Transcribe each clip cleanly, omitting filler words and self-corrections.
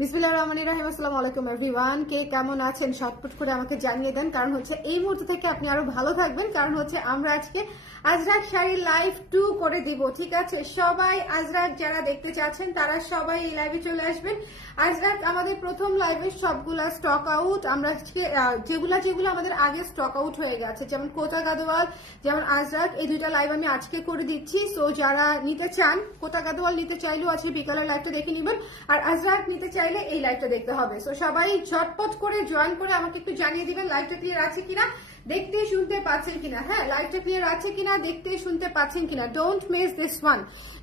বিসমিল্লাহির রহমানির রহিম। আসসালামু আলাইকুম এভরিওয়ান। কে কেমন আছেন শর্টকাট করে আমাকে জানিয়ে দেন, কারণ হচ্ছে এই মুহূর্ত থেকে আপনি আরো ভালো থাকবেন, কারণ হচ্ছে আমরা আজকে আজরাক শাড়ি লাইভ 2 করে দিব। ঠিক আছে, সবাই আজরাক যারা দেখতে চাচ্ছেন তারা সবাই এই লাইভে চলে আসবেন। আজরাক আমাদের প্রথম লাইভে সবগুলা স্টক আউট, আমরা যেগুলো আমাদের আগে স্টক আউট হয়ে গেছে, যেমন কোটা গাদোয়াল, যেমন আজরাক, এই দুইটা লাইভ আমি আজকে করে দিচ্ছি। সো যারা নিতে চান, কোটা গাদোয়াল নিতে চাইলেও আজকে বিকালের লাইভটা দেখে নেবেন, আর আজরাক নিতে চাইলে এই লাইভটা দেখতে হবে। সো সবাই ঝটপট করে জয়েন করে আমাকে একটু জানিয়ে দিবেন লাইভটা ক্লিয়ার আছে কিনা, দেখতে শুনতে পাচ্ছেন কিনা। হ্যাঁ, লাইভটা ক্লিয়ার আছে কিনা, দেখতে শুনতে পাচ্ছেন কিনা। Don't miss this one,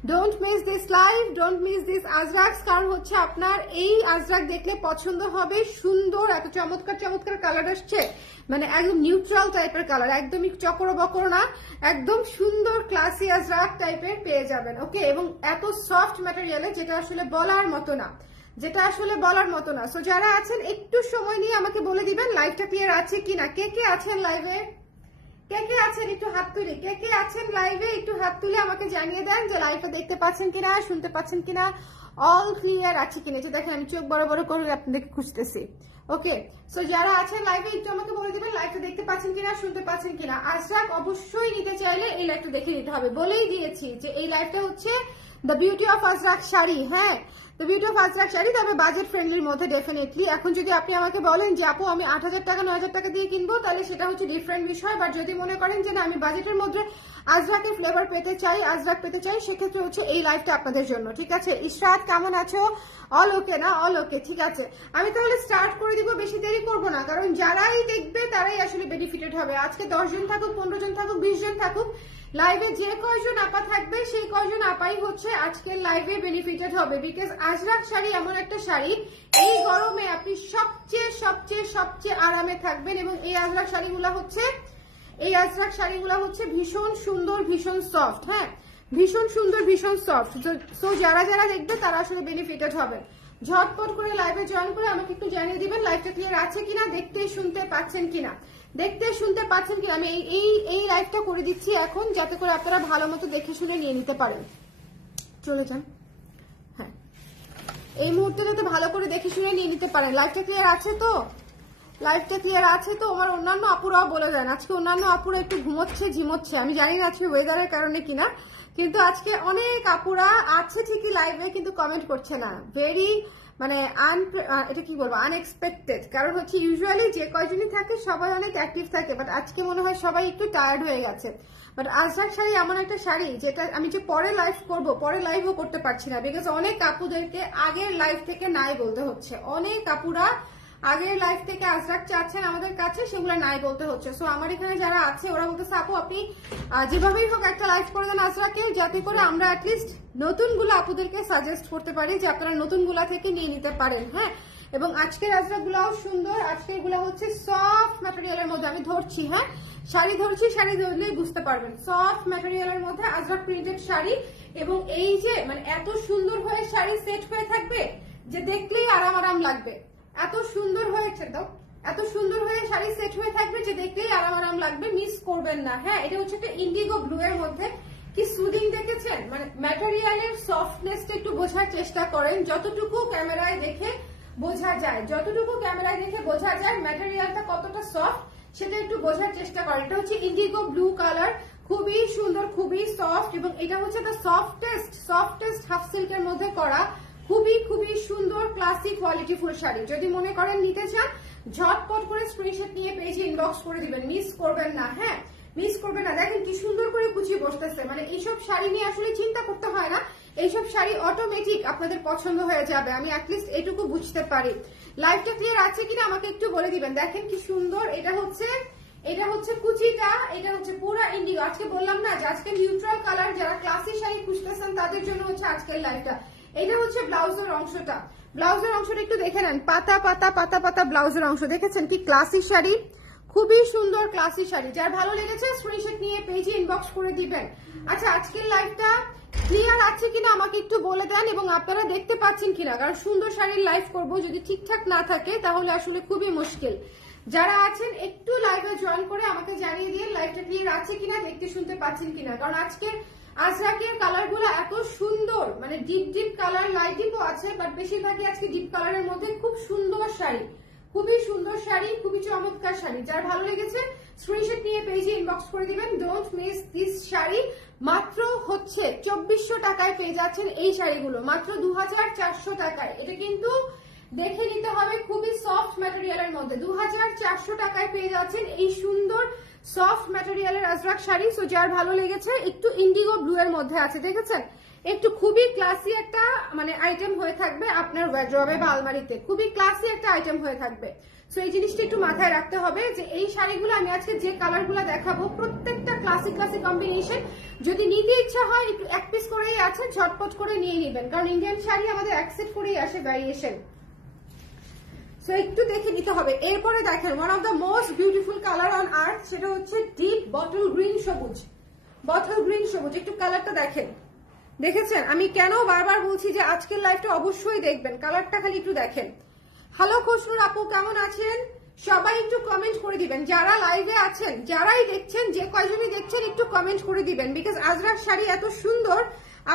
don't miss this live, don't miss this Ajrak. কারণ হচ্ছে আপনার এই আজরাক দেখলে পছন্দ হবে। সুন্দর এত চমৎকার চমৎকার কালার আসছে, মানে একদম নিউট্রাল টাইপের কালার, একদমই চকর বকর না, একদম সুন্দর ক্লাসি আজরাক টাইপের পেয়ে যাবেন। ওকে, এবং এত সফট ম্যাটেরিয়ালে, যেটা আসলে বলার মতো না, যেটা আসলে বলার মতো না। সো যারা আছেন একটু সময় নিয়ে আমাকে বলে দিবেন লাইভটা ক্লিয়ার আছে কিনা। কে কে আছেন লাইভে, কে কে আছেন একটু হাত তুলে, কে কে আছেন লাইভে একটু হাত তুলে আমাকে জানিয়ে দেন যে লাইভটা দেখতে পাচ্ছেন কিনা, শুনতে পাচ্ছেন কিনা, অল ক্লিয়ার আছে কিনা। যে দেখেন আমি চোখ বড় বড় করে আপনাদেরকে খুঁজতেছি। ওকে, সো যারা আছেন লাইভে একটু আমাকে বলে দিবেন লাইভটা দেখতে পাচ্ছেন কিনা, শুনতে পাচ্ছেন কিনা। আজরাক অবশ্যই নিতে চাইলে এই লাইভটা দেখে নিতে হবে। বলেই দিয়েছি যে এই লাইভটা হচ্ছে the beauty of Ajrakh sari. হ্যাঁ, the beauty of Ajrakh sari, তবে বাজেট ফ্রেন্ডলির মধ্যে ডেফিনেটলি। এখন যদি আপনি আমাকে বলেন যে আপু আমি 8,000 টাকা 9,000 টাকা দিয়ে কিনবো, তাহলে সেটা হচ্ছে ডিফারেন্ট বিষয়। বাট যদি মনে করেন যে না আমি বাজেটের মধ্যে আজরাকের ফ্লেভার পেতে চাই, আজরাক পেতে চাই, সেক্ষেত্রে হচ্ছে এই লাইভটা আপনাদের জন্য। ঠিক আছে, ইশরাত কেমন আছো? অল ওকে না? অল ওকে, ঠিক আছে। আমি তাহলে স্টার্ট করে দিব, বেশি দেরি করবো না, কারণ যারাই দেখবে তারাই আসলে বেনিফিটেড হবে। আজকে 10 জন থাকুক, 15 জন থাকুক, 20 জন থাকুক, লাইভে যে কয়জন আপা থাকবে সেই কয়জন আপাই হচ্ছে আজকের লাইভে বেনিফিটেড হবে। বিকজ আজরাক শাড়ি এমন একটা শাড়ি, এই গরমে আপনি সবচেয়ে সবচেয়ে সবচেয়ে আরামে থাকবেন। এবং এই আজরাক শাড়িগুলা হচ্ছে, এই আজরাক শাড়িগুলা হচ্ছে ভীষণ সুন্দর, ভীষণ সফট। হ্যাঁ, ভীষণ সুন্দর, ভীষণ সফট। সো যারা যারা দেখবে তারা আসলে বেনিফিটেড হবে। ঝটপট করে লাইভে জয়েন করে আমাকে একটু জানিয়ে দিবেন লাইভটা ক্লিয়ার আছে কিনা, দেখতে শুনতে পাচ্ছেন কিনা, দেখতে শুনতে পাচ্ছেন কিনা। আমি এই লাইভটা করে দিচ্ছি এখন, যাতে করে আপনারা ভালো মতো দেখে শুনে নিয়ে নিতে পারেন। চলে যান। হ্যাঁ, এই মুহূর্তে যাতে ভালো করে দেখে শুনে নিয়ে নিতে পারেন। লাইভটা ক্লিয়ার আছে তো, লাইভটা ক্লিয়ার আছে তো? আমার অন্যান্য আপুরাও বলে দেন। আজকে অন্যান্য আপুরা একটু ঘুমোচ্ছে, ঝিমোচ্ছে, আমি জানি না আজকে ওয়েদারের কারণে কিনা, কিন্তু আজকে অনেক আপুরা আছে ঠিকই লাইভে, কিন্তু কমেন্ট করছে না। ভেরি মানে এটা কি বলবো, আনএক্সপেক্টেড। কারণ হচ্ছে ইউজুয়ালি যে কয়জনই থাকে সবাই অনেক অ্যাক্টিভ থাকে, বাট আজকে মনে হয় সবাই একটু টায়ার্ড হয়ে গেছে। বাট আজরাক শাড়ি এমন একটা শাড়ি যেটা আমি যে পরে লাইভ করবো, পরে লাইভও করতে পারছি না, বিকজ অনেক আপুদেরকে আগের লাইভ থেকে নাই বলতে হচ্ছে। অনেক আপুরা আগের লাইভ থেকে আজরাক চাচ্ছেন আমাদের কাছে, সেগুলো নাই বলতে হচ্ছে। সো আমার এখানে যারা আছে ওরা বলতেছে আপু আপনি যেভাবেই হোক একটা লাইভ করে দেন আজরাকে, যাতে করে আমরা অ্যাটলিস্ট নতুনগুলো আপুদেরকে সাজেস্ট করতে পারি যে আপনারা নতুনগুলা থেকে নিয়ে নিতে পারেন। হ্যাঁ, এবং আজকের আজরাক গুলাও সুন্দর। আজকের গুলা হচ্ছে সফট ম্যাটেরিয়ালের মধ্যে, আমি ধরছি, হ্যাঁ শাড়ি ধরছি, শাড়ি ধরলেই বুঝতে পারবেন। সফট ম্যাটেরিয়ালের মধ্যে আজরাক প্রিন্টেড শাড়ি, এবং এই যে মানে এত সুন্দর হয়ে শাড়ি সেট হয়ে থাকবে যে দেখলেই আরাম আরাম লাগবে। এত সুন্দর হয়েছে তো, এত সুন্দর হয়ে শাড়ি সেট হয়ে থাকবে যে দেখলেই আরাম আরাম লাগবে, মিস করবেন না। হ্যাঁ, এটা হচ্ছে একটা ইন্ডিগো ব্লু এর মধ্যে, কি সুদিং দেখেছেন? মানে ম্যাটেরিয়ালের সফটনেসটা একটু বোঝার চেষ্টা করেন, যতটুকু ক্যামেরায় দেখে বোঝা যায়, যতটুকু ক্যামেরায় দেখে বোঝা যায় ম্যাটেরিয়ালটা কতটা সফট, সেটা একটু বোঝার চেষ্টা করেন। এটা হচ্ছে ইন্ডিগো ব্লু কালার, খুবই সুন্দর, খুবই সফট, এবং এটা হচ্ছে দ্য সফটেস্ট হাফ সিল্কের মধ্যে করা, খুবই খুবই সুন্দর ক্লাসিক কোয়ালিটি ফুল শাড়ি। যদি মনে করেন নিতে চান, ঝটপট করে স্ক্রিনশট নিয়ে পেজে ইনবক্স করে দিবেন, মিস করবেন না। হ্যাঁ, মিস করবেন না। দেখেন কি সুন্দর করে গুছিয়ে বসতেছে, মানে এইসব শাড়ি নিয়ে আসলে চিন্তা করতে হয় না, এইসব শাড়ি অটোমেটিক আপনাদের পছন্দ হয়ে যাবে। আমি অ্যাটলিস্ট এটুকু বুঝতে পারি। লাইভটা ক্লিয়ার আছে কিনা আমাকে একটু বলে দিবেন। দেখেন কি সুন্দর, এটা হচ্ছে কুচিটা, এটা হচ্ছে পুরো ইন্ডিগো। আজকে বললাম না যে আজকে নিউট্রাল কালার, যারা ক্লাসি শাড়ি খুঁজতেছেন তাদের জন্য হচ্ছে আজকের লাইভটা। এটা হচ্ছে ব্লাউজের অংশটা, ব্লাউজের অংশটা একটু দেখে নেন, পাতা পাতা পাতা পাতা ব্লাউজের অংশ দেখেছেন, কি ক্লাসি শাড়ি, খুবই সুন্দর ক্লাসি শাড়ি। যার ভালো লেগেছে স্ক্রিনশট নিয়ে পেজে ইনবক্স করে দিবেন। আচ্ছা, আজকের লাইভটা ক্লিয়ার আছে কিনা আমাকে একটু বলে দেন, এবং আপনারা দেখতে পাচ্ছেন কিনা, কারণ সুন্দর শাড়ির লাইভ করব, যদি ঠিকঠাক না থাকে তাহলে আসলে খুবই মুশকিল। যারা আছেন একটু লাইভে জয়েন করে আমাকে জানিয়ে দিন লাইভটা ক্লিয়ার আছে কিনা, দেখতে শুনতে পাচ্ছেন কিনা, কারণ আজকে আজরাকের কালার গুলো এত সুন্দর, মানে ডিপ ডিপ কালার, লাইট ডিপও আছে, বাট বেশিরভাগই আজকে ডিপ কালারের মধ্যে খুব সুন্দর শাড়ি, খুবই সুন্দর শাড়ি, খুবই চমৎকার শাড়ি। যার ভালো লেগেছে স্ক্রিনশট নিয়ে পেজে ইনবক্স করে দিবেন। Don't miss this sari. মাত্র হচ্ছে 2400 টাকায় পেয়ে যাচ্ছেন এই শাড়িগুলো, মাত্র 2400 টাকায়। এটা কিন্তু দেখে নিতে হবে, খুবই সফট ম্যাটেরিয়ালের মধ্যে 2400 টাকায় পেয়ে যাচ্ছেন এই সুন্দর সফট ম্যাটেরিয়ালের আজরাক শাড়ি। সো যার ভালো লেগেছে, একটু ইন্ডিগো ব্লু এর মধ্যে আছে, দেখেছেন, একটু খুবই ক্লাসি একটা মানে আইটেম হয়ে থাকবে আপনার ওয়ার্ড্রবে বা আলমারিতে, খুবই ক্লাসি একটা আইটেম হয়ে থাকবে। সো এই জিনিসটা একটু মাথায় রাখতে হবে যে এই শাড়িগুলো আমি আজকে যে কালারগুলো দেখাবো প্রত্যেকটা ক্লাসিক ক্লাসিক কম্বিনেশন। যদি নিতে ইচ্ছা হয় একটু এক পিস করেই আছে, ঝটপট করে নিয়ে নেবেন, কারণ ইন্ডিয়ান শাড়ি আমাদের অ্যাকসেপ্ট করেই আসে ভ্যারিয়েশন। সো একটু দেখে নিতে হবে। এরপরে দেখেন one of the most beautiful colour on earth, সেটা হচ্ছে ডিপ বটল গ্রিন সবুজ। বটল গ্রিন সবুজ, একটু কালারটা দেখেন, দেখেছেন? আমি কেন বারবার বলছি যে আজকের লাইভটা অবশ্যই দেখবেন, কালারটা খালি একটু দেখেন। হ্যালো খসরুল আপু, কেমন আছেন? সবাই একটু কমেন্ট করে দিবেন, যারা লাইভে আছেন, যারাই দেখছেন, যে কয়জনই দেখছেন একটু কমেন্ট করে দিবেন, বিকজ আজরাক শাড়ি এত সুন্দর।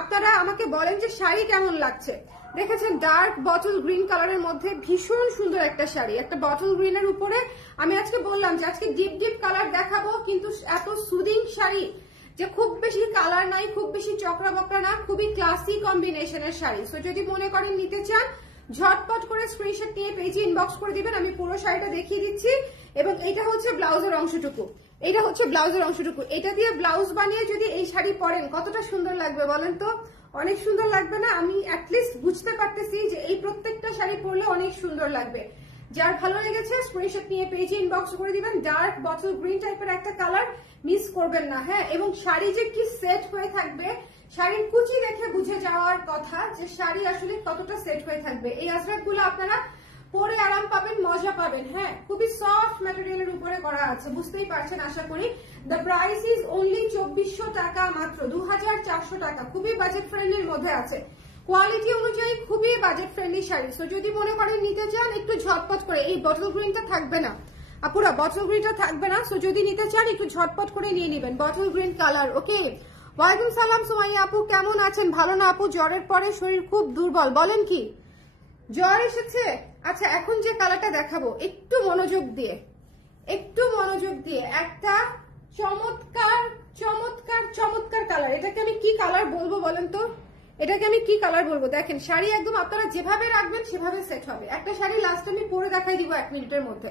আপনারা আমাকে বলেন যে শাড়ি কেমন লাগছে। দেখেছেন ডার্ক বটল গ্রিন কালারের মধ্যে ভীষণ সুন্দর একটা শাড়ি, একটা বটল গ্রিনের উপরে। আমি আজকে বললাম যে আজকে ডিপ ডিপ কালার দেখাবো, কিন্তু এত সুদিং শাড়ি যে খুব বেশি কালার নাই, খুব বেশি চক্রা বকরা না, খুবই ক্লাসি কম্বিনেশনের শাড়ি। সো যদি মনে করেন নিতে চান, ঝটপট করে স্ক্রিনশট নিয়ে পেজে ইনবক্স করে দিবেন। আমি পুরো শাড়িটা দেখিয়ে দিচ্ছি। এবং এটা হচ্ছে ব্লাউজের অংশটুকু, এটা হচ্ছে ব্লাউজের অংশটুকু। এটা দিয়ে ব্লাউজ বানিয়ে যদি এই শাড়ি পরেন কতটা সুন্দর লাগবে বলেন তো? অনেক সুন্দর লাগবে না? আমি অ্যাটলিস্ট বুঝতে পারতেছি যে এই প্রত্যেকটা শাড়ি পরলে অনেক সুন্দর লাগবে। যার ভালো লেগেছে স্ক্রিনশট নিয়ে পেজে ইনবক্স করে দিবেন। ডার্ক বটল গ্রিন টাইপের একটা কালার, মিস করবেন না। হ্যাঁ, এবং শাড়ি যে কি সেট হয়ে থাকবে, শাড়ির কুচি দেখে বুঝে যাওয়ার কথা যে শাড়ি আসলে কতটা সেট হয়ে থাকবে। এই আজরাক গুলো আপনারা পরে আরাম পাবেন, মজা পাবেন। হ্যাঁ, খুবই সফট ম্যাটেরিয়ালের উপরে করা আছে, বুঝতেই পারছেন আশা করি। দ্য প্রাইস ইজ অনলি 2400 টাকা, মাত্র 2400 টাকা। খুবই বাজেট ফ্রেন্ডলির মধ্যে আছে, কোয়ালিটি অনুযায়ী খুবই বাজেট ফ্রেন্ডলি শাড়ি। সো যদি মনে করেন নিতে চান একটু ঝটপট করে, এই বটল গ্রিনটা থাকবে না আপুরা, বটল গ্রিনটা থাকবে না। সো যদি নিতে চান একটু ঝটপট করে নিয়ে নেবেন, বটল গ্রিন কালার। ওকে, ওয়ালাইকুম সালাম সুমাইয়া আপু, কেমন আছেন? ভালো না আপু? জ্বরের পরে শরীর খুব দুর্বল, বলেন কি জ্বর এসেছে? আচ্ছা, এখন যে কালারটা দেখাবো একটু মনোযোগ দিয়ে, একটু মনোযোগ দিয়ে, একটা চমৎকার চমৎকার চমৎকার কালার। এটাকে আমি কি কালার বলবো বলেন তো? এটাকে আমি কি কালার বলবো? দেখেন শাড়ি একদম আপনারা যেভাবে রাখবেন সেভাবে সেট হবে। একটা শাড়ি লাস্ট আমি পরে দেখাই দিব 1 মিনিটের মধ্যে।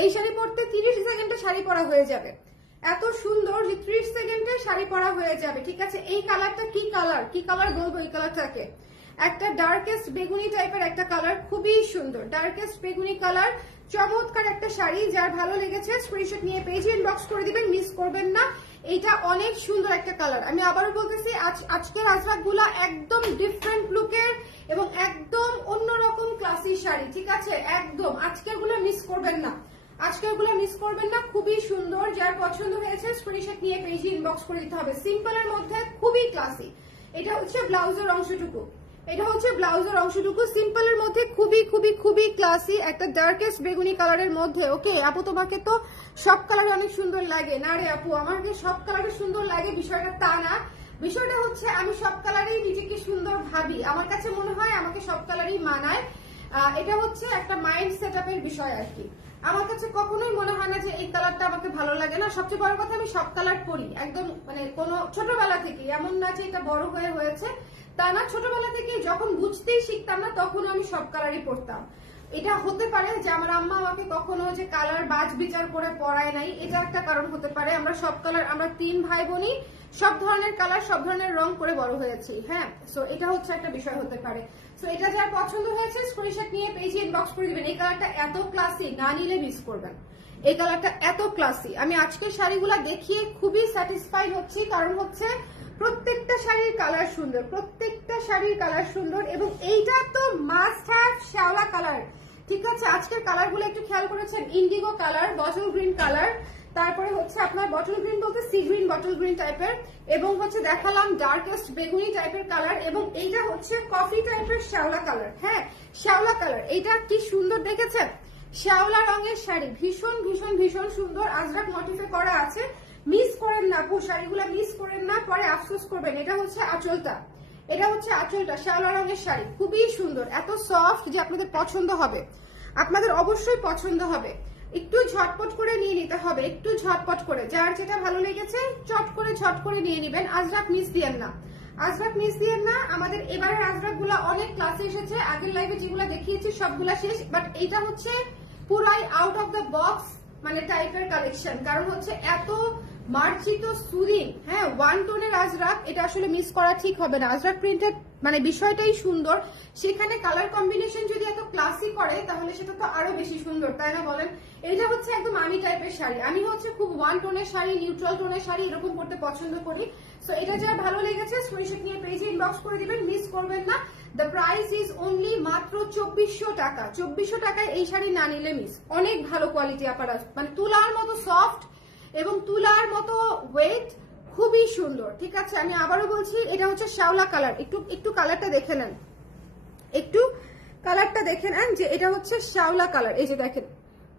এই শাড়ি পরতে 30 সেকেন্ডে শাড়ি পরা হয়ে যাবে, এত সুন্দর যে 30 সেকেন্ডে শাড়ি পরা হয়ে যাবে। ঠিক আছে, এই কালারটা কি কালার, কি কালার বলবো এই কালারটাকে? একটা ডার্কেস্ট বেগুনি টাইপের একটা কালার, খুবই সুন্দর ডার্কেস্ট বেগুনি কালার, চমৎকার একটা শাড়ি। যার ভালো লেগেছে স্ক্রিনশট নিয়ে পেজে ইনবক্স করে দিবেন, মিস করবেন না। এটা অনেক সুন্দর একটা কালার। আমি আবারও বলতেছি, আজকের আজরাক গুলা একদম ডিফারেন্ট লুকের এবং একদম অন্যরকম ক্লাসি শাড়ি। ঠিক আছে, একদম আজকের গুলো মিস করবেন না, আজকের গুলো মিস করবেন না, খুবই সুন্দর। যার পছন্দ হয়েছে স্ক্রিনশট নিয়ে পেজে ইনবক্স করে দিতে হবে। সিম্পলের মধ্যে খুবই ক্লাসি। এটা হচ্ছে ব্লাউজের অংশটুকু, এটা হচ্ছে ব্লাউজের অংশটুকু। সিম্পলের মধ্যে খুবই খুবই খুবই ক্লাসি, একটা ডার্কেস্ট বেগুনি কালারের মধ্যে। ওকে আপু, তোমাকে তো সব কালার অনেক সুন্দর লাগে। না রে আপু, আমাকে সব কালারে সুন্দর লাগে বিষয়টা তা না। বিষয়টা হচ্ছে আমি সব কালারেই নিজেকে সুন্দর ভাবি, আমার কাছে মনে হয় আমাকে সব কালারই মানায়। এটা হচ্ছে একটা মাইন্ড সেট আপের বিষয় আর কি। আমার কাছে কখনোই মনে হয় না যে এই কালারটা আমাকে ভালো লাগে না। সবচেয়ে বড় কথা, আমি সব কালার পরি একদম, মানে কোনো ছোটবেলা থেকে, এমন না যে এটা বড় হয়ে হয়েছে তা না, ছোটবেলা থেকে যখন বুঝতেই শিখতাম না তখন আমি সব কালারই পরতাম। এটা হতে পারে যে আমার আম্মা আমাকে কখনো যে কালার বাজ বিচার করে পরায় নাই, এটা একটা কারণ হতে পারে। আমরা সব কালার, আমরা 3 ভাই বোনই সব ধরনের কালার, সব ধরনের রং করে বড় হয়েছি। হ্যাঁ, সো এটা হচ্ছে একটা বিষয় হতে পারে। সো এটা যার পছন্দ হয়েছে স্ক্রিনশট নিয়ে পেজে ইনবক্স করে দিবেন। এই কালারটা এত ক্লাসি, না নিলে মিস করবেন। এই কালারটা এত ক্লাসি। আমি আজকের শাড়িগুলা দেখিয়ে খুবই স্যাটিসফাই হচ্ছি, কারণ হচ্ছে প্রত্যেকটা শাড়ির কালার সুন্দর, প্রত্যেকটা শাড়ির কালার সুন্দর। এবং এইটা তো মাস্ট হ্যাভ শ্যাওলা কালার। ঠিক আছে, আজকের কালার গুলো একটু খেয়াল করেছেন, Indigo colour, bottle green colour, তারপরে হচ্ছে আপনার বটল গ্রিন বলতে সি গ্রিন বটল গ্রিন টাইপের, এবং হচ্ছে দেখালাম ডার্কেস্ট বেগুনি টাইপের কালার, এবং এইটা হচ্ছে কফি টাইপের শ্যাওলা কালার। হ্যাঁ, শ্যাওলা কালার, এইটা কি সুন্দর দেখেছেন? শ্যাওলা রঙের শাড়ি, ভীষণ ভীষণ ভীষণ সুন্দর। আজরাক মোটিফে করা আছে, মিস করেন না আপু, শাড়িগুলো মিস করেন না, পরে আফসোস করবেন। এটা হচ্ছে আঁচলটা, এটা হচ্ছে আঁচলটা, শ্যাওলা রঙের শাড়ি, খুবই সুন্দর, এত সফট যে আপনাদের পছন্দ হবে, আপনাদের অবশ্যই পছন্দ হবে। একটু ঝটপট করে নিয়ে নিতে হবে, একটু ঝটপট করে, যার যেটা ভালো লেগেছে চট করে নিয়ে নেবেন। আজরাক মিস দিয়েন না, আজরাক মিস দিয়েন না। আমাদের এবারের আজরাক গুলা অনেক ক্লাসে এসেছে, আগের লাইভে যেগুলো দেখিয়েছি সবগুলা শেষ, বাট এটা হচ্ছে পুরাই আউট অফ দ্য বক্স মানে টাইপের কালেকশন, কারণ হচ্ছে এত মার্জিত সুদিন, হ্যাঁ, ওয়ান টোনের আজরাক, এটা আসলে মিস করা ঠিক হবে না। আজরাক প্রিন্টেড মানে বিষয়টাই সুন্দর, সেখানে কালার কম্বিনেশন যদি এত ক্লাসি করে তাহলে সেটা তো আরো বেশি সুন্দর, তাই না বলেন? এটা হচ্ছে একদম আমি টাইপের শাড়ি, আমি হচ্ছে খুব ওয়ান টোনের শাড়ি, নিউট্রাল টোনের শাড়ি এরকম পড়তে পছন্দ করি। সো এটা যার ভালো লেগেছে স্ক্রিনশট নিয়ে পেজে ইনবক্স করে দিবেন, মিস করবেন না। দ্য প্রাইস ইজ অনলি মাত্র 2400 টাকা। 2400 টাকায় এই শাড়ি না নিলে মিস। অনেক ভালো কোয়ালিটি আপারা, মানে তুলার মতো সফট এবং তুলার মতো ওয়েট, খুবই সুন্দর। ঠিক আছে, আমি আবারও বলছি এটা হচ্ছে শ্যাওলা কালার, একটু কালারটা দেখে নেন, একটু কালারটা দেখে নেন যে এটা হচ্ছে শ্যাওলা কালার। এই যে দেখেন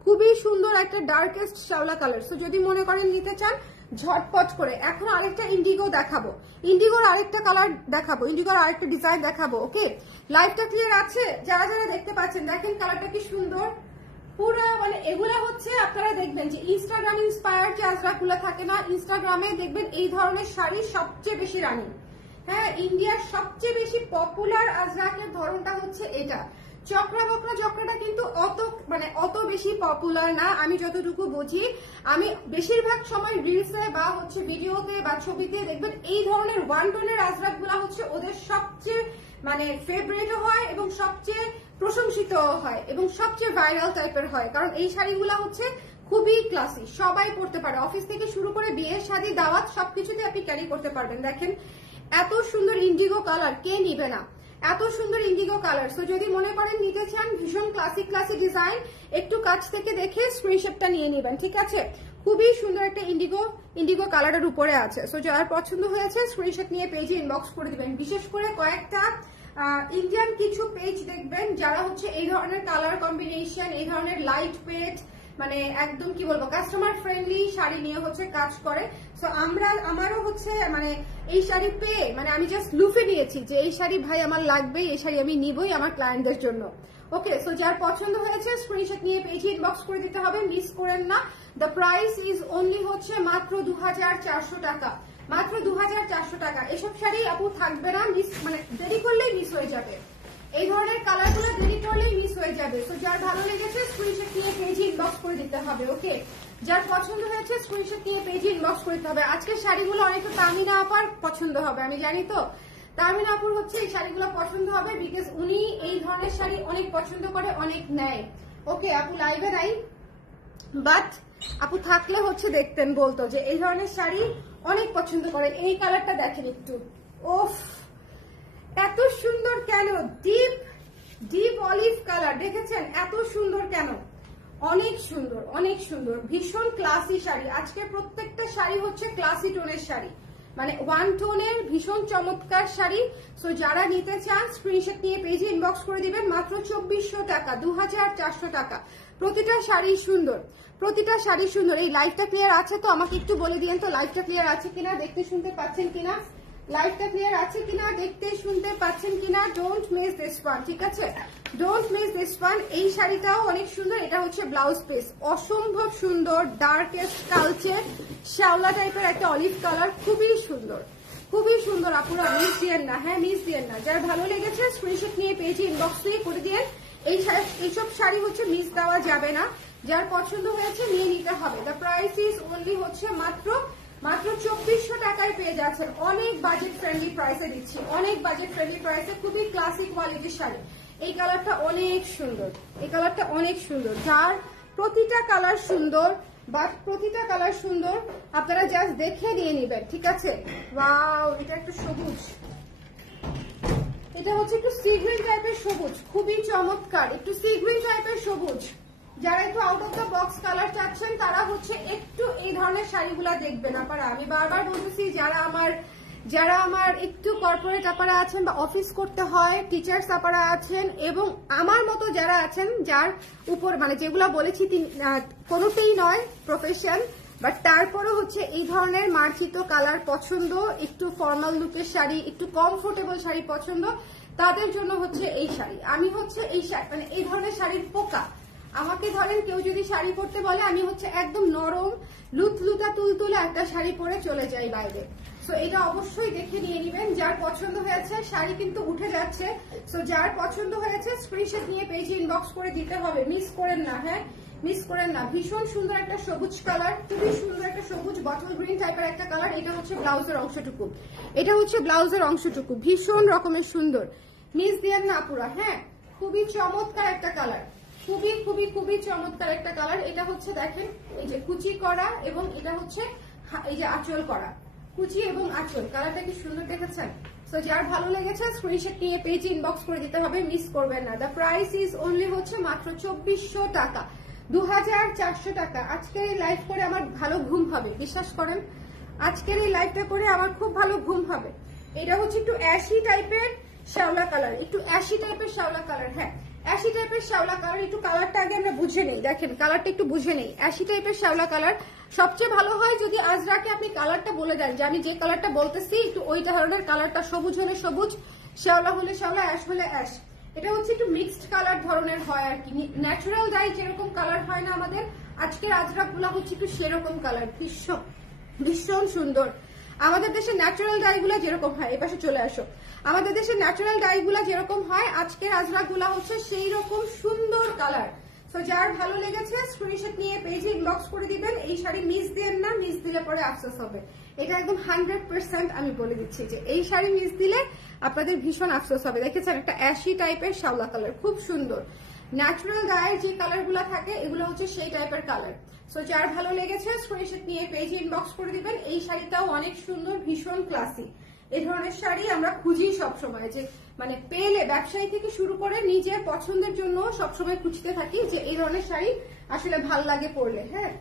খুবই সুন্দর একটা ডার্কেস্ট শ্যাওলা কালার। সো যদি মনে করেন নিতে চান ঝটপট করে। এখন আরেকটা ইন্ডিগো দেখাবো, ইন্ডিগোর আরেকটা কালার দেখাবো, ইন্ডিগোর আরেকটা ডিজাইন দেখাবো। ওকে, লাইভটা ক্লিয়ার আছে? যারা যারা দেখতে পাচ্ছেন দেখেন কালারটা কি সুন্দর, পুরো মানে এগুলা হচ্ছে আপনারা দেখবেন যে ইনস্টাগ্রাম ইন্সপায়ার যে আজরাকগুলো থাকে না, ইনস্টাগ্রামে দেখবেন এই ধরনের শাড়ি সবচেয়ে বেশি রানিং। হ্যাঁ, ইন্ডিয়ার সবচেয়ে বেশি পপুলার আজরাকের ধরনটা হচ্ছে এটা। চক্রা বকরা চক্রাটা কিন্তু অত বেশি পপুলার না, আমি যতটুকু বুঝি। আমি বেশিরভাগ সময় রিলসে বা হচ্ছে ভিডিওতে বা ছবিতে দেখবেন এই ধরনের ওয়ান টোনের আজরাক গুলা হচ্ছে ওদের সবচেয়ে মানে ফেভারিটও হয় এবং সবচেয়ে প্রশংসিত হয় এবং সবচেয়ে ভাইরাল টাইপের হয়, কারণ এই শাড়িগুলা হচ্ছে খুবই ক্লাসি, সবাই পড়তে পারে, অফিস থেকে শুরু করে বিয়ে শাদী দাওয়াত সবকিছুতে আপনি ক্যারি করতে পারবেন। দেখেন এত সুন্দর ইন্ডিগো কালার, কে নিবে না? এত সুন্দর ইন্ডিগো কালার। সো যদি মনে করেন নিতে চান ভীষণ ক্লাসি ডিজাইন, একটু কাছ থেকে দেখে স্ক্রিনশটটা নিয়ে নেবেন। ঠিক আছে, খুবই সুন্দর একটা ইন্ডিগো কালারের উপরে আছে। সো যার পছন্দ হয়েছে স্ক্রিনশট নিয়ে পেজে ইনবক্স করে দিবেন। বিশেষ করে কয়েকটা ইন্ডিয়ান কিছু পেজ দেখবেন যারা হচ্ছে এই ধরনের কালার কম্বিনেশন, এই ধরনের লাইট ওয়েট, মানে একদম কি বলবো কাস্টমার ফ্রেন্ডলি শাড়ি নিয়ে হচ্ছে কাজ করে। সো আমারও হচ্ছে মানে এই শাড়ি পেয়ে মানে আমি জাস্ট লুফে নিয়েছি যে এই শাড়ি ভাই আমার লাগবে, এই শাড়ি আমি নিবই আমার ক্লায়েন্টদের জন্য। ওকে, সো যার পছন্দ হয়েছে স্ক্রিনশট নিয়ে পেজে ইনবক্স করে দিতে হবে, মিস করেন না। দ্য প্রাইস ইজ অনলি হচ্ছে মাত্র 2400 টাকা, মাত্র 2400 টাকা। এসব শাড়ি আপু থাকবে না, মিস মানে দেরি করলেই মিস হয়ে যাবে, এই ধরনের কালার গুলো দেরি করলেই মিস হয়ে যাবে। তো যার ভালো লেগেছে স্ক্রিনশট নিয়ে পেজে ইনবক্স করে দিতে হবে। ওকে, যার পছন্দ হয়েছে স্ক্রিনশট নিয়ে পেজে ইনবক্স করে দিতে হবে। আজকের শাড়িগুলো অনেকটা তামিনা আপার পছন্দ হবে, আমি জানি তো তামিনা আপুর হচ্ছে এই শাড়িগুলো পছন্দ হবে, বিকজ উনি এই ধরনের শাড়ি অনেক পছন্দ করে, অনেক নেয়। ওকে, আপু লাইভে নাই, বাট আপু থাকলে হচ্ছে দেখতেন, বলতো যে এই ধরনের শাড়ি অনেক পছন্দ করে। এই কালারটা দেখেন একটু, ওফ এত সুন্দর কেন, ডিপ অলিভ কালার, দেখেছেন এত সুন্দর কেন, অনেক সুন্দর অনেক সুন্দর, ভীষণ ক্লাসি শাড়ি। আজকে প্রত্যেকটা শাড়ি হচ্ছে ক্লাসি টোনের শাড়ি, মানে ওয়ান টোনের ভীষণ চমৎকার শাড়ি। সো যারা নিতে চান স্ক্রিনশট নিয়ে পেজে ইনবক্স করে দিবেন, মাত্র 2400 টাকা, 2400 টাকা। প্রতিটা শাড়ি সুন্দর, প্রতিটা শাড়ি সুন্দর। এই লাইভটা ক্লিয়ার আছে তো? আমাকে একটু বলে দিয়েন তো লাইভটা ক্লিয়ার আছে কিনা, দেখতে শুনতে পাচ্ছেন কিনা, লাইভটা ক্লিয়ার আছে কিনা, দেখতে শুনতে পাচ্ছেন কিনা। ডোন্ট মিস দিস ওয়ান, ঠিক আছে, ডোন্ট মিস দিস ওয়ান। এই শাড়িটাও অনেক সুন্দর, এটা হচ্ছে ব্লাউজ পিস, অসম্ভব সুন্দর, ডার্কেস্ট কালচে শ্যাওলা টাইপের একটা অলিভ কালার, খুবই সুন্দর, খুবই সুন্দর। আপুরা মিস দিয়েন না, হ্যাঁ মিস দিয়েন না। যার ভালো লেগেছে স্ক্রিনশট নিয়ে পেজে ইনবক্স দিয়ে করে দিয়েন। এইসব শাড়ি হচ্ছে মিস দেওয়া যাবে না, যার পছন্দ হয়েছে নিয়ে নিতে হবে। দ্য প্রাইস ইজ অনলি হচ্ছে মাত্র 2400 টাকায় পেয়ে যাচ্ছেন। অনেক বাজেট ফ্রেন্ডলি প্রাইসে দিচ্ছি, অনেক বাজেট ফ্রেন্ডলি প্রাইসে, খুবই ক্লাসিক কোয়ালিটির শাড়ি। এই কালারটা অনেক সুন্দর, এই কালারটা অনেক সুন্দর, যার প্রতিটা কালার সুন্দর, বাট প্রতিটা কালার সুন্দর, আপনারা জাস্ট দেখে নিয়ে নেবেন। ঠিক আছে, ওয়াও এটা একটু সবুজ, এটা হচ্ছে একটু সি গ্রিন টাইপের সবুজ, খুবই চমৎকার, একটু সি গ্রিন টাইপের সবুজ। যারা একটু out of the box colour চাচ্ছেন তারা হচ্ছে একটু এই ধরনের শাড়িগুলা দেখবেন। আপনারা আমি বারবার বলতেছি, যারা আমার একটু কর্পোরেট আপারা আছেন বা অফিস করতে হয়, টিচার্স আপারা আছেন এবং আমার মতো যারা আছেন, যার উপর মানে যেগুলা বলেছি কোনোটাই নয় প্রফেশন, বাট তারপরে হচ্ছে এই ধরনের মার্জিত কালার পছন্দ, একটু ফর্মাল লুকের শাড়ি, একটু কমফোর্টেবল শাড়ি পছন্দ, তাদের জন্য হচ্ছে এই শাড়ি। আমি হচ্ছে এই মানে এই ধরনের শাড়ির পোকা। আমাকে ধরেন কেউ যদি শাড়ি পরতে বলে, আমি হচ্ছে একদম নরম লুতলুতা তুলতুলে একটা শাড়ি পরে চলে যাই বাইরে। সো এটা অবশ্যই দেখে নিয়ে নিবেন। যার পছন্দ হয়েছে, শাড়ি কিন্তু উঠে যাচ্ছে, সো যার পছন্দ হয়েছে স্ক্রিনশট নিয়ে পেজে ইনবক্স করে দিতে হবে, মিস করেন না। হ্যাঁ, মিস করেন না। ভীষণ সুন্দর একটা সবুজ কালার, খুবই সুন্দর একটা সবুজ বটল গ্রিন টাইপের একটা কালার। এটা হচ্ছে ব্লাউজের অংশটুকু, এটা হচ্ছে ব্লাউজের অংশটুকু, ভীষণ রকমের সুন্দর। মিস দিয়েন না পুরা। হ্যাঁ, খুবই চমৎকার একটা কালার, খুবই খুবই খুবই চমৎকার একটা কালার। এটা হচ্ছে দেখেন এই যে কুচি করা, এবং এটা হচ্ছে এই যে আঁচল করা, কুচি এবং আঁচল। কালারটা কি সুন্দর দেখেছেন? সো যার ভালো লেগেছে স্ক্রিনশট নিয়ে পেজে ইনবক্স করে দিতে হবে, মিস করবেন না। দ্য প্রাইস ইজ অনলি হচ্ছে মাত্র 2400 টাকা, 2400 টাকা। আজকের এই লাইভ করে আমার ভালো ঘুম হবে, বিশ্বাস করেন। আজকের এই লাইভটা করে আমার খুব ভালো ঘুম হবে। এটা হচ্ছে একটু অ্যাশি টাইপের শ্যাওলা কালার, একটু অ্যাশি টাইপের শ্যাওলা কালার। হ্যাঁ, অ্যাশি টাইপের শ্যাওলা কালার। একটু কালারটা আগে আমরা বুঝে নেই, দেখেন কালারটা একটু বুঝে নেই। অ্যাশি টাইপের শ্যাওলা কালার। সবচেয়ে ভালো হয় যদি আজরাকে আপনি কালারটা বলে দেন যে আমি যে কালারটা বলতেছি একটু ওই ধরনের কালারটা, সবুজ হলে সবুজ, শ্যাওলা হলে শ্যাওলা, অ্যাশ হলে অ্যাশ। এটা হচ্ছে একটু মিক্সড কালার ধরনের হয় আর কি। ন্যাচারাল ডাই যেরকম কালার হয় না আমাদের, আজকের আজরাক গুলা হচ্ছে একটু সেরকম কালার, ভীষণ ভীষণ সুন্দর। আমাদের দেশে ন্যাচারাল ডাই গুলা যেরকম হয়, এপাশে চলে আসো, আমাদের দেশে ন্যাচারাল ডাই গুলা যেরকম হয়, আজকের আজরাক গুলা হচ্ছে সেই রকম সুন্দর কালার। সো যার ভালো লেগেছে স্ক্রিনশট নিয়ে পেজে ইনবক্স করে দিবেন। এই শাড়ি মিস দেন না, মিস দিলে পরে আফসোস হবে। এটা একদম 100% আমি বলে দিচ্ছি যে এই শাড়ি মিস দিলে আপনাদের ভীষণ আফসোস হবে। দেখেছেন একটা অ্যাশি টাইপের শ্যাওলা কালার, খুব সুন্দর। ন্যাচারাল ডায়ের যে কালার গুলা থাকে এগুলো হচ্ছে সেই টাইপের কালার। সো যার ভালো লেগেছে স্ক্রিনশট নিয়ে পেজে ইনবক্স করে দিবেন। এই শাড়িটাও অনেক সুন্দর, ভীষণ ক্লাসি। এই ধরনের শাড়ি আমরা খুঁজি সবসময়, যে মানে পেলে ব্যবসায়ী থেকে শুরু করে নিজের পছন্দের জন্য সবসময় খুঁজতে থাকি যে এই ধরনের শাড়ি আসলে ভাল লাগে পরলে। হ্যাঁ,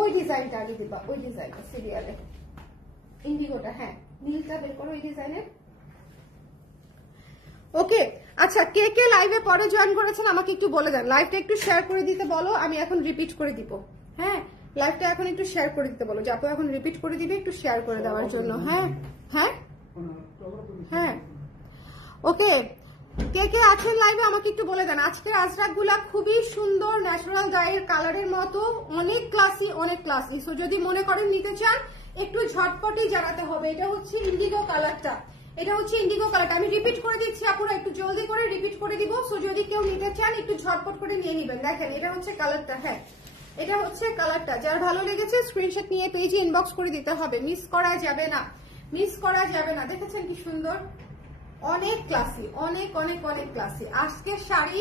ওই ডিজাইনটা আগে দিবা, ওই ডিজাইনটা সিরিয়ালে ইন্ডিগোটা। হ্যাঁ, নীলটা বের করো ওই ডিজাইনের। ওকে, আচ্ছা কে কে লাইভে পরে জয়েন করেছেন আমাকে একটু বলে দেন। লাইভটা একটু শেয়ার করে দিতে বলো, আমি এখন রিপিট করে দিব। হ্যাঁ, লাইভটা এখন একটু শেয়ার করে দিতে বলো, যে আপু এখন রিপিট করে দিবে, একটু শেয়ার করে দেওয়ার জন্য। হ্যাঁ হ্যাঁ হ্যাঁ, ওকে। কে কে আছেন লাইভে আমাকে একটু বলে দেন। আজকের আজরাক গুলা খুবই সুন্দর, ন্যাচারাল ডাইয়ের কালারের মতো, অনেক ক্লাসি, অনেক ক্লাসি। সো যদি মনে করেন নিতে চান একটু ঝটপটই জানাতে হবে। এটা হচ্ছে ইন্ডিগো কালারটা, এটা হচ্ছে ইন্ডিগো কালারটা। আমি রিপিট করে দিচ্ছি, আপনারা একটু জলদি করে রিপিট করে দিব। সো যদি কেউ নিতে চান একটু ঝটপট করে নিয়ে নিবেন। দেখেন এটা হচ্ছে কালারটা। হ্যাঁ, এটা হচ্ছে কালারটা। যার ভালো লেগেছে স্ক্রিনশট নিয়ে পেজে ইনবক্স করে দিতে হবে, মিস করা যাবে না, মিস করা যাবে না। দেখেছেন কি সুন্দর, অনেক ক্লাসি, অনেক অনেক অনেক ক্লাসি। আজকের শাড়ি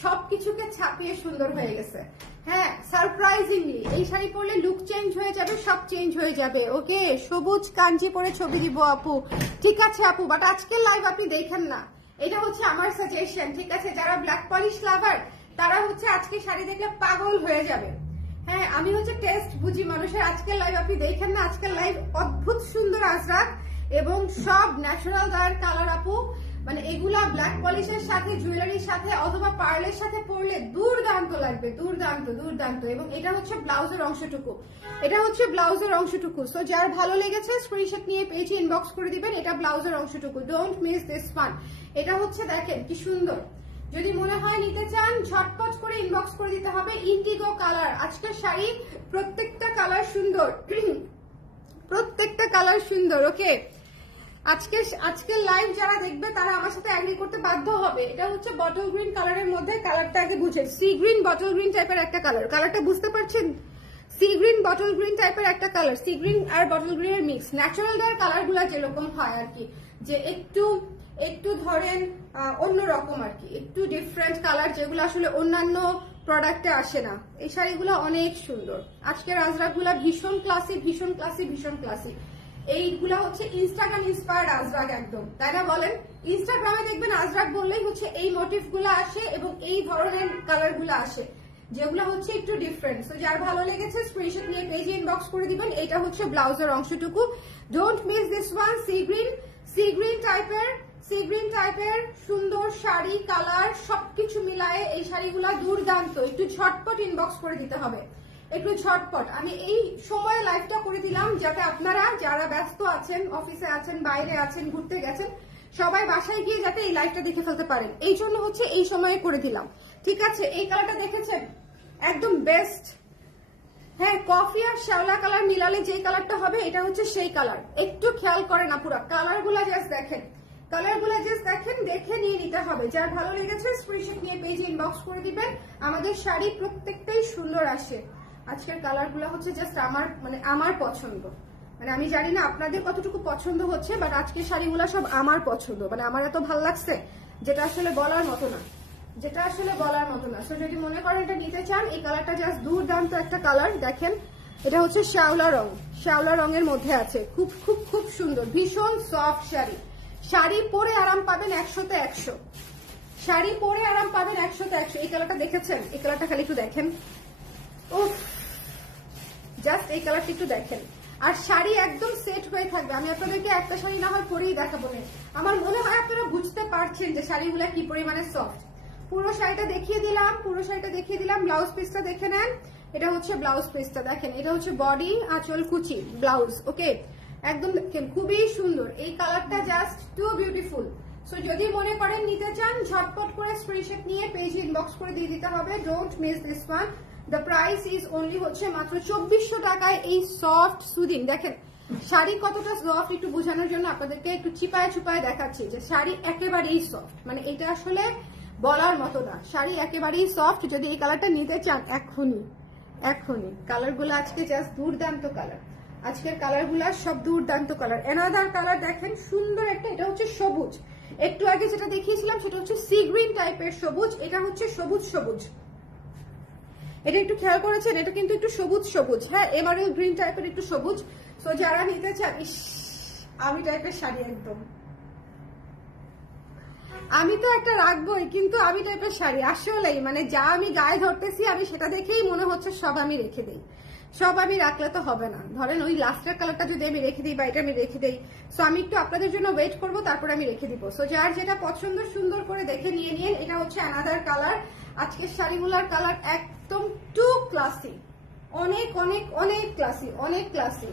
সবকিছুকে ছাপিয়ে সুন্দর হয়ে গেছে। হ্যাঁ, সারপ্রাইজিংলি এই শাড়ি পরলে লুক চেঞ্জ হয়ে যাবে, সব চেঞ্জ হয়ে যাবে। ওকে, সবুজ কাঞ্জি পরে ছবি দিব আপু, ঠিক আছে আপু, বাট আজকের লাইভ আপনি দেখেন না, এটা হচ্ছে আমার সাজেশন, ঠিক আছে? যারা ব্ল্যাক পলিশ লাভার তারা হচ্ছে আজকে শাড়ি দেখলে পাগল হয়ে যাবে। হ্যাঁ, আমি হচ্ছে টেস্ট বুঝি মানুষের। আজকের লাইভ আপনি দেখেন না, আজকের লাইভ অদ্ভুত সুন্দর আজরাক এবং সব ন্যাচারাল গায়ের কালার আপু। মানে এগুলা ব্ল্যাক পলিশের সাথে, জুয়েলারির সাথে অথবা পার্লের সাথে পরলে দুর্দান্ত লাগবে, দুর্দান্ত দুর্দান্ত। এবং এটা হচ্ছে ব্লাউজের অংশটুকু, এটা হচ্ছে ব্লাউজের অংশটুকু। সো যার ভালো লেগেছে স্ক্রিনশট নিয়ে পেজে ইনবক্স করে দিবেন। এটা ব্লাউজের অংশটুকু, ডোন্ট মিস দিস ফান। এটা হচ্ছে দেখেন কি সুন্দর। যদি মনে হয় নিতে চান ঝটপট করে ইনবক্স করে দিতে হবে। ইন্ডিগো কালার, আজকের শাড়ি প্রত্যেকটা কালার সুন্দর, প্রত্যেকটা কালার সুন্দর। ওকে, আজকের লাইভ যারা দেখবে তারা আমার সাথে এগ্রি করতে বাধ্য হবে। এটা হচ্ছে বটল গ্রিন কালারের মধ্যে, কালারটা আগে বুঝেন, সি গ্রিন বটল গ্রিন টাইপের একটা কালার। কালারটা বুঝতে পারছেন? সি গ্রিন বটল গ্রিন টাইপের একটা কালার, সি গ্রিন আর বটল গ্রিনের মিক্স। ন্যাচারাল ডার কালার গুলা যেরকম হয় আর কি, যে একটু ধরেন অন্যরকম আর কি, একটু ডিফারেন্ট কালার, যেগুলো আসলে অন্যান্য প্রোডাক্টে আসে না। এই শাড়িগুলো অনেক সুন্দর। আজকের আজরাক গুলা ভীষণ ক্লাসি, ভীষণ ক্লাসি, ভীষণ ক্লাসি। এইগুলা হচ্ছে ইনস্টাগ্রাম ইন্সপায়ার্ড আজরাক একদম, তাই না বলেন? ইনস্টাগ্রামে দেখবেন আজরাক বললেই হচ্ছে এই মোটিভ গুলো আসে এবং এই ধরনের কালার গুলো আসে, যেগুলো হচ্ছে একটু ডিফারেন্ট। সো যার ভালো লেগেছে স্ক্রিনশট নিয়ে পেজে ইনবক্স করে দিবেন। এটা হচ্ছে ব্লাউজের অংশটুকু, don't miss this one. Sea green টাইপের সুন্দর শাড়ি, কালার সবকিছু মিলায়ে এই শাড়িগুলা দুর্দান্ত। একটু ঝটপট ইনবক্স করে দিতে হবে, একটু ঝটপট। আমি এই সময়ে লাইভটা করে দিলাম যাতে আপনারা যারা ব্যস্ত আছেন, অফিসে আছেন, বাইরে আছেন, ঘুরতে গেছেন, সবাই বাসায় গিয়ে যাতে এই লাইভটা দেখে ফেলতে পারেন, এই জন্য হচ্ছে এই সময়ে করে দিলাম। ঠিক আছে, এই কালারটা দেখেছেন একদম বেস্ট। হ্যাঁ, কফি আর শ্যাওলা কালার মিলালে যে কালারটা হবে এটা হচ্ছে সেই কালার। একটু খেয়াল করেন আপুরা, কালারগুলা জাস্ট দেখেন, কালারগুলা জাস্ট দেখেন, দেখে নিয়ে নিতে হবে। যার ভালো লেগেছে স্ক্রিনশট নিয়ে পেজে ইনবক্স করে দিবেন। আমাদের শাড়ি প্রত্যেকটাই সুন্দর আসে। আজকের কালারগুলো হচ্ছে জাস্ট আমার পছন্দ। মানে আমি জানি না আপনাদের কতটুকু পছন্দ হচ্ছে, বাট আজকের শাড়িগুলো সব আমার পছন্দ। মানে আমার এত ভালো লাগছে যেটা আসলে বলার মতো না, যেটা আসলে বলার মতো না। সো যদি মনে করেন এটা নিতে চান, এই কালারটা জাস্ট দুর্দান্ত একটা কালার। দেখেন এটা হচ্ছে শ্যাওলা রং, শ্যাওলা রঙের মধ্যে আছে। খুব খুব খুব সুন্দর, ভীষণ সফট শাড়ি। শাড়ি পরে আরাম পাবেন 100তে 100, শাড়ি পরে আরাম পাবেন 100তে 100। এই কালারটা দেখেছেন, এই কালারটা খালি একটু দেখেন, ও জাস্ট এই কালারটা একটু দেখেন। আর শাড়ি একদম সেট হয়ে থাকবে। আমি আপনাদেরকে একটা শাড়ি না হয় পরেই দেখাবো না, আমার মনে হয় আপনারা বুঝতে পারছেন যে শাড়িগুলা কি পরিমাণে সফট। পুরো শাড়িটা দেখিয়ে দিলাম, পুরো শাড়িটা দেখিয়ে দিলাম। ব্লাউজ পিসটা দেখে নেন, এটা হচ্ছে ব্লাউজ পিসটা দেখেন, এটা হচ্ছে বডি, আঁচল, কুচি, ব্লাউজ। ওকে, একদম দেখেন খুবই সুন্দর। এই কালারটা জাস্ট টু বিউটিফুল। সো যদি মনে করেন নিতে চান, ঝটপট করে স্ক্রিনশট নিয়ে পেজে ইনবক্স করে দিয়ে দিতে হবে। Don't miss this one. The price is only হচ্ছে মাত্র 2400 টাকায় এই সফট সুদিন। দেখেন শাড়ি কতটা সফট, একটু বোঝানোর জন্য আপনাদেরকে একটু চিপায় চুপায় দেখাচ্ছি যে শাড়ি একেবারেই সফট। মানে এটা আসলে বলার মতো না, শাড়ি একেবারেই সফট। যদি এই কালারটা নিতে চান এখনই কালারগুলো আজকে জাস্ট দুর্দান্ত কালার। আজকের কালারগুলো সব দুর্দান্ত কালার। এনাদার কালার দেখেন সুন্দর একটা, এটা হচ্ছে সবুজ। একটু আগে যেটা দেখিয়েছিলাম সেটা হচ্ছে সি গ্রিন টাইপের সবুজ, এটা হচ্ছে সবুজ সবুজ। এটা একটু খেয়াল করেছেন, এটা কিন্তু একটু সবুজ সবুজ। হ্যাঁ, এমারেল গ্রিন টাইপের একটু সবুজ। সো যারা নিতে চান, আমি টাইপের শাড়ি একদম, আমি তো একটা রাখবোই, কিন্তু আমি টাইপের শাড়ি আসলেই মানে যা আমি গায়ে ধরতেছি আমি সেটা দেখেই মনে হচ্ছে সব আমি রেখে দিই। সব আমি রাখলে তো হবে না। ধরেন ওই লাস্টের কালারটা যদি আমি রেখে দিই বা এটা আমি রেখে দিই, সো আমি একটু আপনাদের জন্য ওয়েট করবো, তারপরে আমি রেখে দিব। সো যার যেটা পছন্দ সুন্দর করে দেখে নিয়ে নিন। এটা হচ্ছে অ্যানাদার কালার। আজকের শাড়িগুলার কালার একদম টু ক্লাসি, অনেক অনেক অনেক ক্লাসি, অনেক ক্লাসি,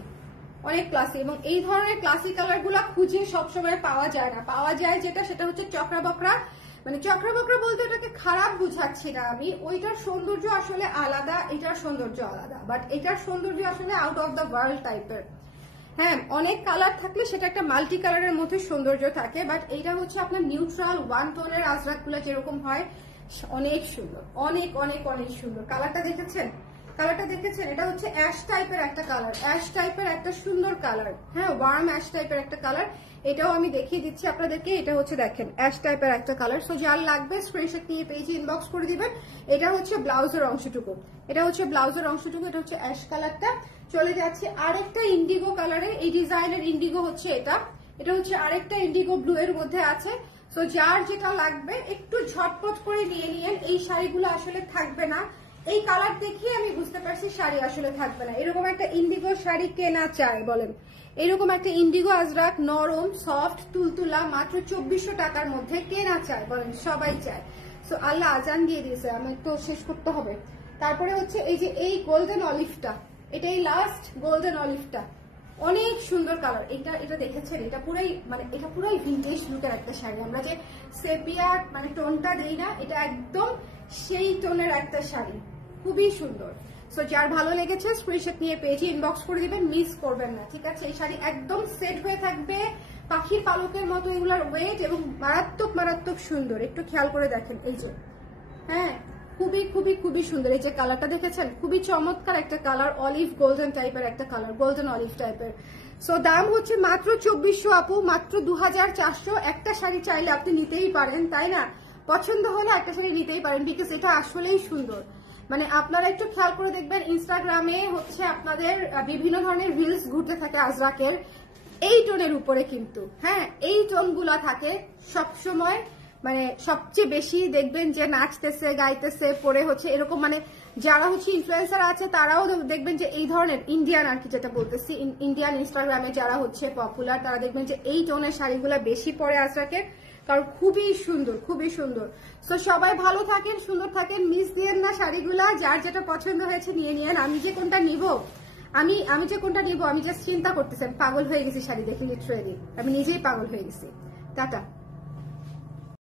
অনেক ক্লাসি। এবং এই ধরনের ক্লাসি কালার গুলা খুঁজে সবসময় পাওয়া যায় না। পাওয়া যায় যেটা, সেটা হচ্ছে চক্রা বকরা। মানে চক্রা বকরা বলতে এটাকে খারাপ বুঝাচ্ছি না আমি, ওইটার সৌন্দর্য আসলে আলাদা, এটার সৌন্দর্য আলাদা। বাট এটার সৌন্দর্য আসলে আউট অফ দ্য ওয়ার্ল্ড টাইপের। হ্যাঁ, অনেক কালার থাকলে সেটা একটা মাল্টি কালারের মধ্যে সৌন্দর্য থাকে, বাট এইটা হচ্ছে আপনার নিউট্রাল ওয়ান টোনের আজরাক গুলা যেরকম হয়, অনেক সুন্দর, অনেক অনেক অনেক সুন্দর। কালারটা দেখেছেন, কালারটা দেখেছেন, এটা হচ্ছে অ্যাশ টাইপের একটা কালার, অ্যাশ টাইপের একটা সুন্দর কালার। হ্যাঁ, ওয়ার্ম অ্যাশ টাইপের একটা কালার। এটাও আমি দেখিয়ে দিচ্ছি আপনাদেরকে। এটা হচ্ছে দেখেন অ্যাশ টাইপের একটা কালার। সো যার লাগবে স্ক্রিনশট নিয়ে পেজে ইনবক্স করে দিবেন। এটা হচ্ছে ব্লাউজের অংশটুকু, এটা হচ্ছে ব্লাউজের অংশটুকু। এটা হচ্ছে অ্যাশ কালারটা। চলে যাচ্ছে আরেকটা ইন্ডিগো কালারে। এই ডিজাইনের ইন্ডিগো হচ্ছে এটা, এটা হচ্ছে আরেকটা ইন্ডিগো ব্লু এর মধ্যে আছে। সো যার যেটা লাগবে একটু ঝটপট করে নিয়ে নিয়েন। এই শাড়িগুলো আসলে থাকবে না, এই কালার দেখিয়ে আমি বুঝতে পারছি শাড়ি আসলে থাকবে না। এরকম একটা ইন্ডিগো শাড়ি কেনা চায় বলেন, এরকম একটা ইন্ডিগো আজরাক নরম সফট তুলতুলা মাত্র 2400 টাকার মধ্যে কেনা চায় বলেন, সবাই চায়। সো আল্লাহ আজান দিয়ে দিয়েছে, আমি তো শেষ করতে হবে। তারপরে হচ্ছে এই যে এই গোল্ডেন অলিভটা, এটাই লাস্ট গোল্ডেন অলিভটা, অনেক সুন্দর কালার। এটা দেখেছেন, এটা পুরাই মানে এটা পুরাই ভিন্টেজ লুকের একটা শাড়ি। আমরা যে সেপিয়া মানে টোনটা দেই না, এটা একদম সেই টোনের একটা শাড়ি, খুবই সুন্দর। সো যার ভালো লেগেছে স্ক্রিনশট নিয়ে পেজে ইনবক্স করে দিবেন, মিস করবেন না। ঠিক আছে, এই শাড়ি একদম সেট হয়ে থাকবে, পাখির পালকের মতো এগুলার ওয়েট, এবং মারাত্মক মারাত্মক সুন্দর। একটু খেয়াল করে দেখেন, এই যে হ্যাঁ খুবই খুবই খুবই সুন্দর। এই যে কালারটা দেখেছেন, খুবই চমৎকার একটা কালার, অলিভ গোল্ডেন টাইপের একটা কালার, গোল্ডেন অলিভ টাইপের। সো দাম হচ্ছে মাত্র 2400 আপু, মাত্র 2400। একটা শাড়ি চাইলে আপনি নিতেই পারেন, তাই না? পছন্দ হলে একটা শাড়ি নিতেই পারেন, বিকজ এটা আসলেই সুন্দর। মানে আপনারা একটু খেয়াল করে দেখবেন, ইনস্টাগ্রামে হচ্ছে আপনাদের বিভিন্ন ধরনের রিলস ঘুরতে থাকে আজরাকের এই টোনের উপরে, কিন্তু হ্যাঁ এই টোনগুলা থাকে সবসময়। মানে সবচেয়ে বেশি দেখবেন যে নাচতেছে গাইতেছে পরে হচ্ছে এরকম, মানে যারা হচ্ছে ইনফ্লুয়েন্সার আছে তারাও দেখবেন যে এই ধরনের ইন্ডিয়ান আর কি, যেটা বলতেছি ইন্ডিয়ান ইনস্টাগ্রামে যারা হচ্ছে পপুলার, তারা দেখবেন যে এই টোনের শাড়িগুলো বেশি পরে আজরাকের। কারণ খুবই সুন্দর, খুবই সুন্দর। তো সবাই ভালো থাকেন, সুন্দর থাকেন, মিস দিয়েন না শাড়িগুলা। যার যেটা পছন্দ হয়েছে নিয়ে নিয়েন। আমি যে কোনটা নিব, আমি যে কোনটা নিব আমি জাস্ট চিন্তা করতেছি। আমি পাগল হয়ে গেছি শাড়ি দেখে, লিটারেলি আমি নিজেই পাগল হয়ে গেছি। টাটা।